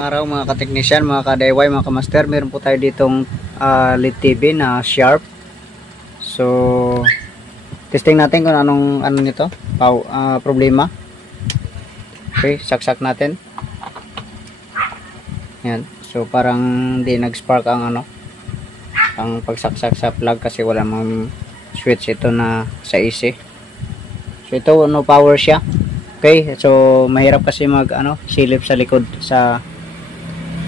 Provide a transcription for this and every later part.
Magandang araw mga ka-technician, mga ka-DIY, mga ka-master. Meron po tayo ditong LED TV na Sharp. So, testing natin kung anong nito, problema. Okay, saksak natin. Yan. So, parang hindi nag-spark ang ang pagsaksak sa plug kasi wala mang switch ito na sa AC. So, ito no power siya. Okay, so mahirap kasi silip sa likod sa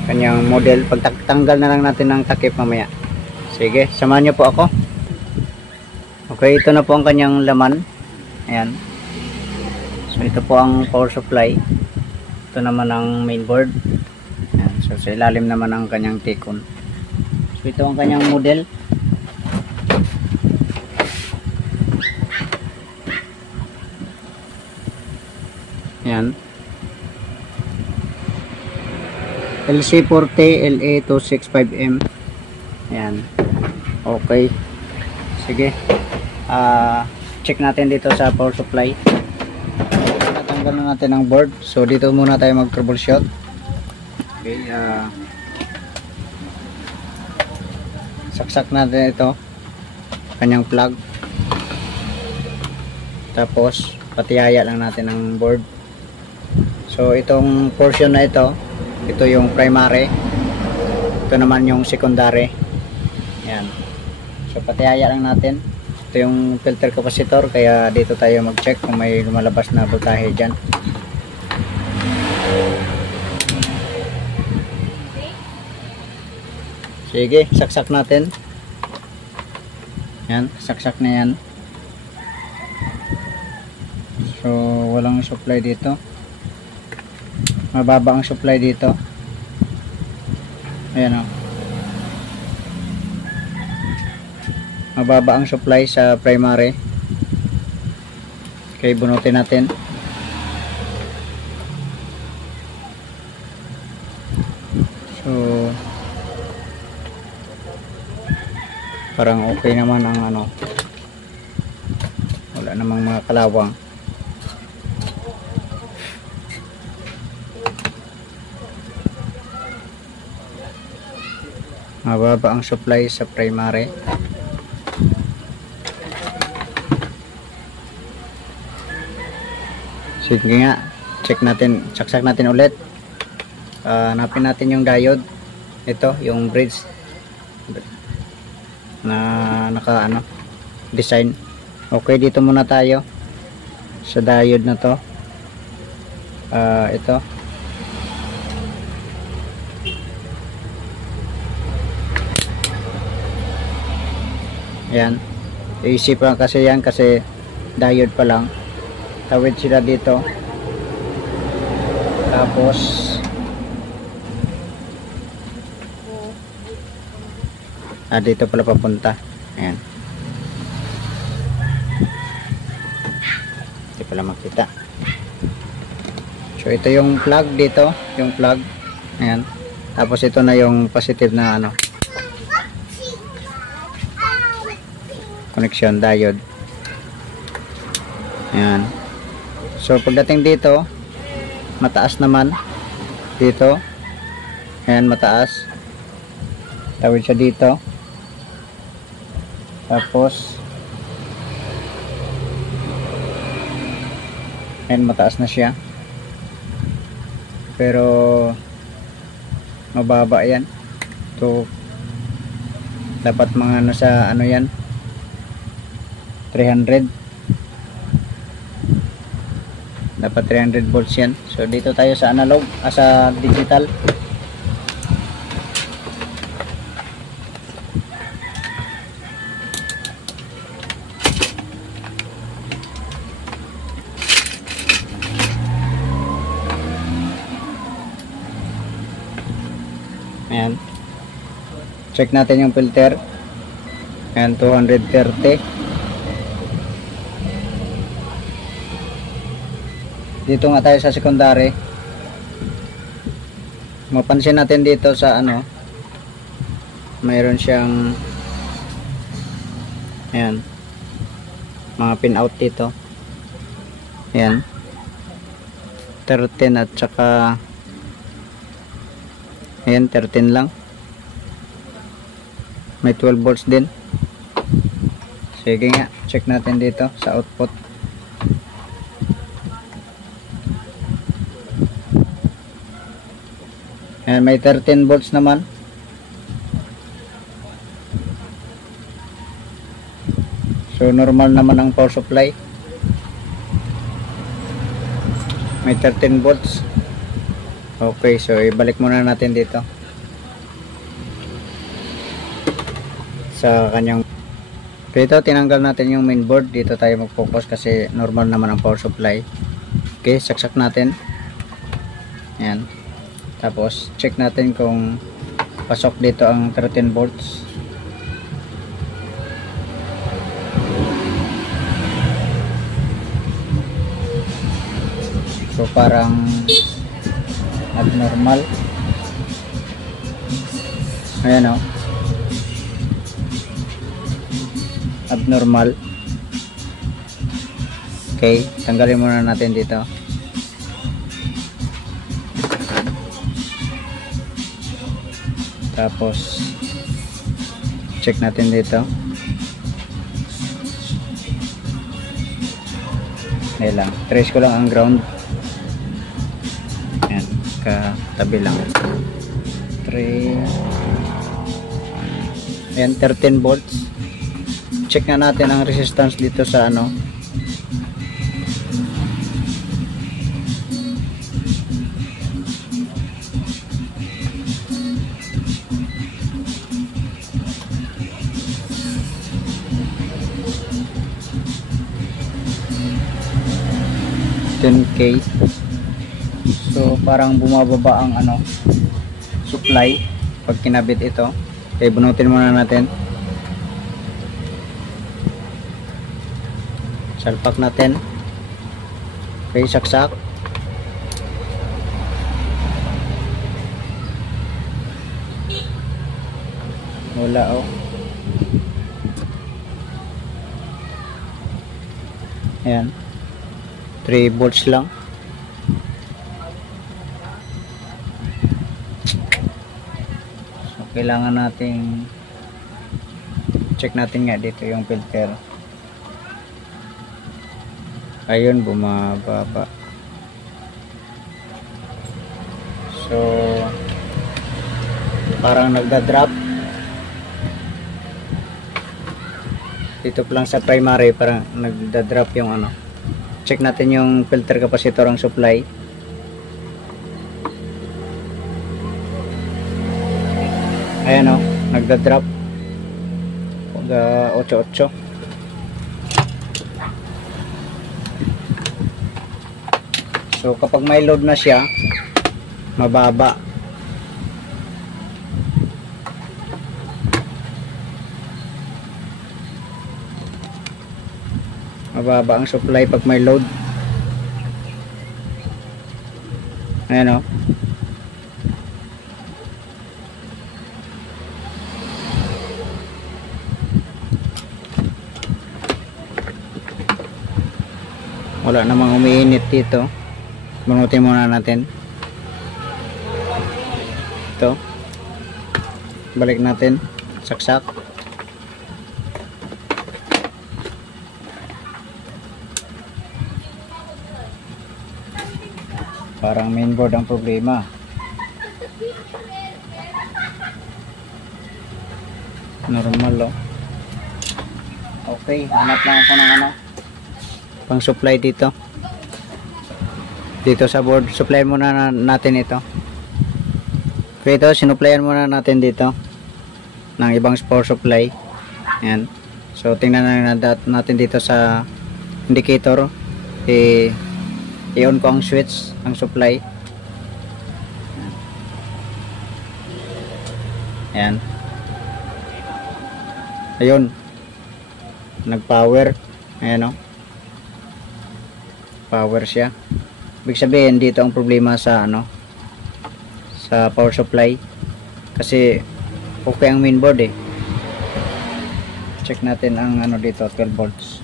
kanyang model. Pagtanggal na lang natin ng takip mamaya. Sige, samahan niyo po ako. Okay, ito na po ang kanyang laman. Ayan. So ito po ang power supply. Ito naman ang mainboard. Ayan. So sa ilalim naman ang kanyang T-con. So ito ang kanyang model. Yan. LC40 LA265M. Yan. Okay. Sige. Check natin dito sa power supply. Natanggal na natin ang board. So dito muna tayo mag-troubleshoot. Okay. Saksak natin ito. Kanyang plug. Tapos patihaya lang natin ang board. So itong portion na ito yung primary, ito naman yung secondary. Yan. So patihaya lang natin. Ito yung filter capacitor, kaya dito tayo mag-check kung may lumalabas na voltahe dyan. Sige, saksak natin. Yan, saksak na yan. So walang supply dito. Mababa ang supply dito. Ayan o. Mababa ang supply sa primary. Okay, bunutin natin. So parang okay naman ang wala namang mga kalawang. Mababa ang supply sa primary. Sige nga, check natin, saksak natin ulit. Hanapin natin yung diode. Ito, yung bridge na design. Okay, dito muna tayo sa diode na to. Ito. Ayan, AC pa kasi yan, kasi diode pa lang. Tawid sila dito. Tapos dito pala papunta. Ayan, hindi pala makita. So ito yung plug dito, yung plug. Ayan. Tapos ito na yung positive na connection diode. Ayan. So pagdating dito, mataas naman dito. Ayan, mataas. Tawid siya dito. Tapos ayan, mataas na siya. Pero mababa yan. So dapat mga nasa yan, 300. Dapat 300 volts yan. So dito tayo sa analog, sa digital. Ayan. Check natin yung filter. Ayan, 230. Dito nga tayo sa secondary. Mapansin natin dito sa mayroon siyang ayan, mga pin out dito. Ayan, 13 at saka Ayan, 13 lang. May 12 volts din. Sige nga, check natin dito sa output. Ayan, may 13 volts naman. So normal naman ang power supply. May 13 volts. Okay, so ibalik muna natin dito sa kanyang. Dito tinanggal natin yung mainboard. Dito tayo mag-focus kasi normal naman ang power supply. Okay, saksak natin. Ayan. Tapos check natin kung pasok dito ang 13 volts. So parang abnormal. Ayan o. Abnormal. Okay, tanggalin muna natin dito. Tapos check natin dito. Ayan lang. Trace ko lang ang ground. Ayan, katabi lang. 3. Ayan, 13 volts. Check nga natin ang resistance dito sa ano. $10K. So parang bumababa ang ano supply pag kinabit ito. Okay, bunutin muna natin. Salpak natin. Okay, saksak. Wala oh. Ayan. 3 volts lang. So kailangan nating check natin nga dito yung filter. Ayun, bumababa. So parang nagda-drop dito lang sa primary, parang nagda-drop yung ano. Check natin yung filter capacitor ang supply. Ayan o, nagda-drop 88. So kapag may load na siya, mababa. Mababa ang supply pag may load. Ayan o. Wala namang umiinit dito. Bunutin muna natin. Ito. Balik natin. Saksak. Parang mainboard ang problema. Normal oh. Okay, hanap lang ako ng ano pang supply dito. Dito sa board, supply muna natin ito. Okay, ito sinupplyan muna natin dito ng ibang power supply. Ayan. So tingnan na natin dito sa indicator. I-on ko ang switch, ang supply. Ayan. Ayun. Nag-power. Ayan o. Power siya. Ibig sabihin dito ang problema sa ano, sa power supply. Kasi okay ang mainboard eh. Check natin ang ano dito, 12 volts.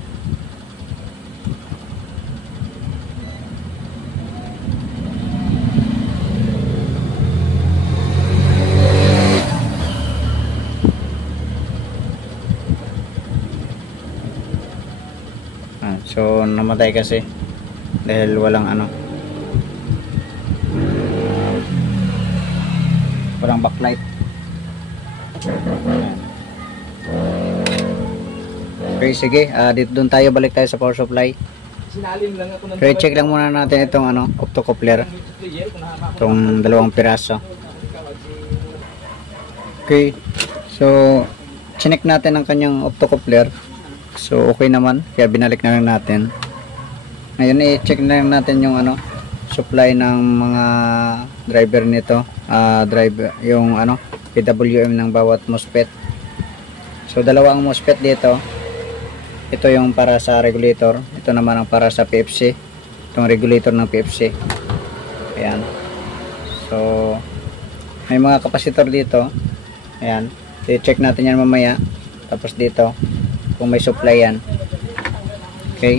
So namatay kasi dahil walang ano, walang backlight. Ayan. Okay, sige, dito doon tayo, balik tayo sa power supply. Sinalim lang ako ng Okay, check lang muna natin itong ano, optocoupler, itong dalawang piraso. Okay, so chinek natin ang kanyang optocoupler. So okay naman, kaya binalik na lang natin. Ngayon i-check na lang natin yung ano, supply ng mga driver nito, driver yung ano, PWM ng bawat MOSFET. So dalawang MOSFET dito. Ito yung para sa regulator, ito naman ang para sa PFC, itong regulator ng PFC. Ayan. So may mga kapasitor dito. Ayan, i-check natin yan mamaya. Tapos dito kung may supply yan. Okay,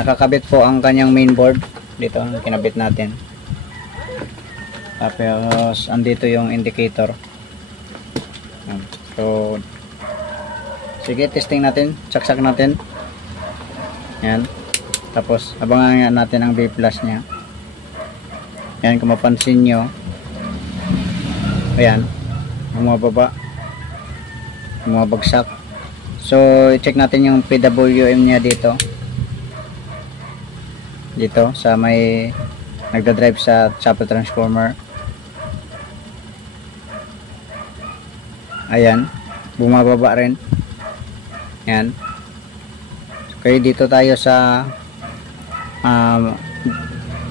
nakakabit po ang kanyang mainboard dito, kinabit natin. Tapos andito yung indicator. So sige, testing natin, saksak natin. Yan. Tapos abangan natin ang B+ nya. Yan, kung mapansin nyo, ayan, bumababa, bumabagsak. So i-check natin yung PWM nya dito, dito sa may nagdadrive sa chopper transformer. Ayan, bumababa rin. Yan. Okay, dito tayo sa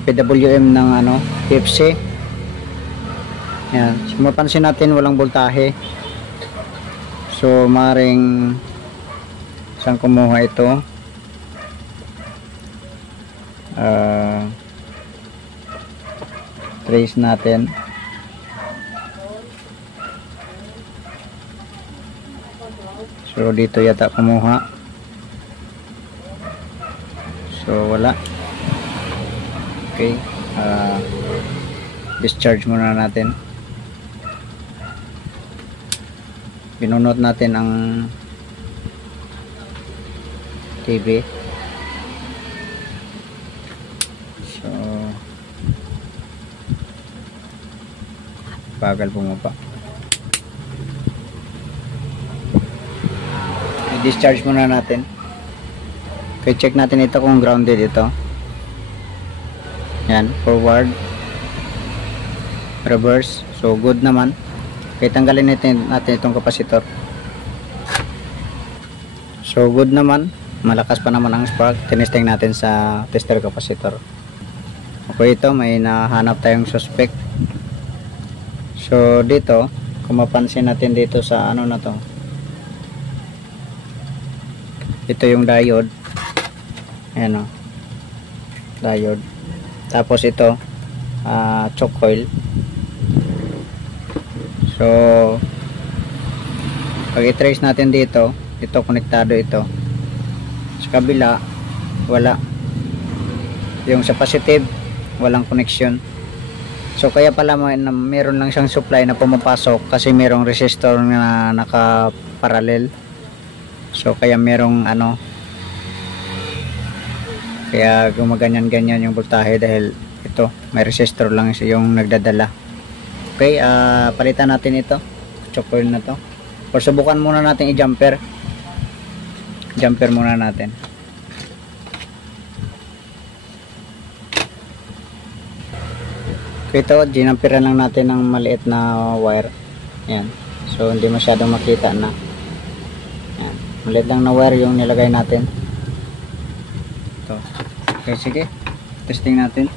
PWM ng ano, PFC. Yan. So, mapansin natin walang voltahe. So maring saan kumuha ito? Trace natin. So dito yata kumuha. So wala. Okay, discharge muna natin. Binunot natin ang TV. So bagal bumaba. I-discharge muna natin. Okay, check natin ito kung grounded ito. Yan, forward, reverse. So good naman. Okay, tanggalin natin itong kapasitor. So good naman, malakas pa naman ang spark. Tinesting natin sa tester kapasitor. Okay, ito may nahanap tayong suspect. So dito, kung mapansin natin dito sa ano na to, ito yung diode. Ayan o, diode. Tapos ito choke coil. So pag i-trace natin dito, ito konektado ito. Sa kabila wala. Yung sa positive walang connection. So kaya pala meron lang siyang supply na pumapasok kasi merong resistor na naka-parallel. So kaya merong ano, kaya gumaganyan-ganyan yung voltahe dahil ito may resistor lang yung nagdadala. Okay, palitan natin ito, choke coil na to. Or subukan muna natin i-jumper. Jumper muna natin. Okay, ito ginamperan lang natin ng maliit na wire. Ayan, so hindi masyadong makita na. Ayan, maliit lang na wire yung nilagay natin. Ito. Okay, sige, testing natin.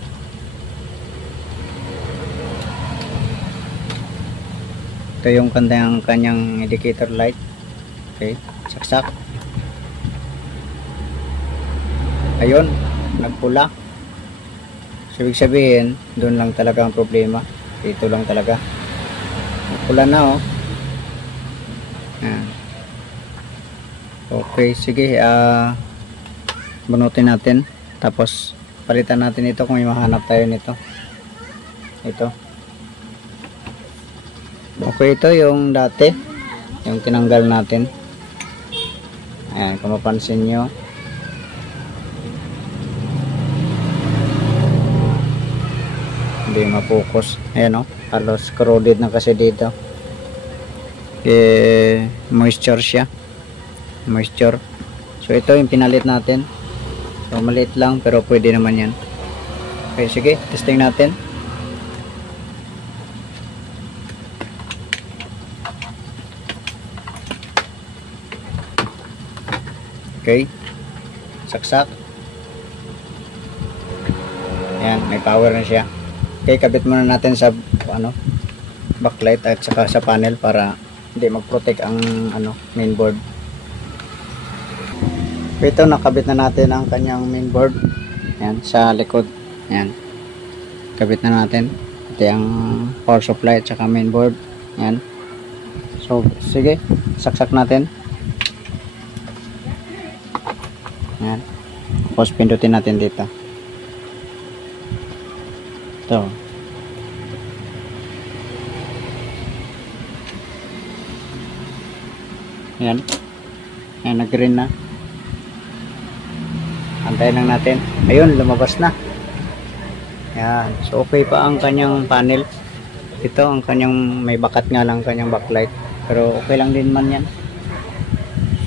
Ito yung kanyang indicator light. Okay, saksak. Ayun, nagpula. So, ibig sabihin, doon lang talaga ang problema. Dito lang talaga. Nagpula na oh. Ayan. Okay, sige, bunutin natin. Tapos palitan natin ito kung may mahanap tayo nito. Ito. Okay, ito yung dati, yung tinanggal natin. Ayan, kung mapansin nyo, hindi ma-focus. Ayan o, halos corroded na kasi dito. Moisture siya. Moisture. So ito yung pinalit natin. So maliit lang pero pwede naman yan. Okay, sige, testing natin. Okay, saksak. Yan, may power na siya. Okay, kabit muna natin sa backlight at saka sa panel para hindi mag-protect ang mainboard. Ito, nakabit na natin ang kanyang mainboard. Yan, sa likod. Yan, kabit na natin. Ito ang power supply at saka mainboard. Yan. So, sige, saksak natin. Yan. Tapos pindutin natin dito. Ito. Yan. Yan, nag-green na. Antayin lang natin. Ayun, lumabas na. Yan. So, okay pa ang kanyang panel. Ito, ang kanyang, may bakat nga lang kanyang backlight. Pero okay lang din man yan.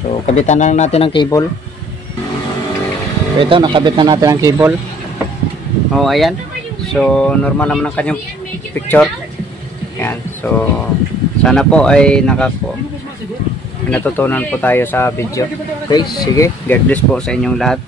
So, kabitan na lang natin ang cable. So, ito, nakabit na natin ang cable. Oh, ayan. So, normal naman ang kanyang picture. Ayan. So, sana po ay natutunan po tayo sa video. Okay, sige. God bless po sa inyong lahat.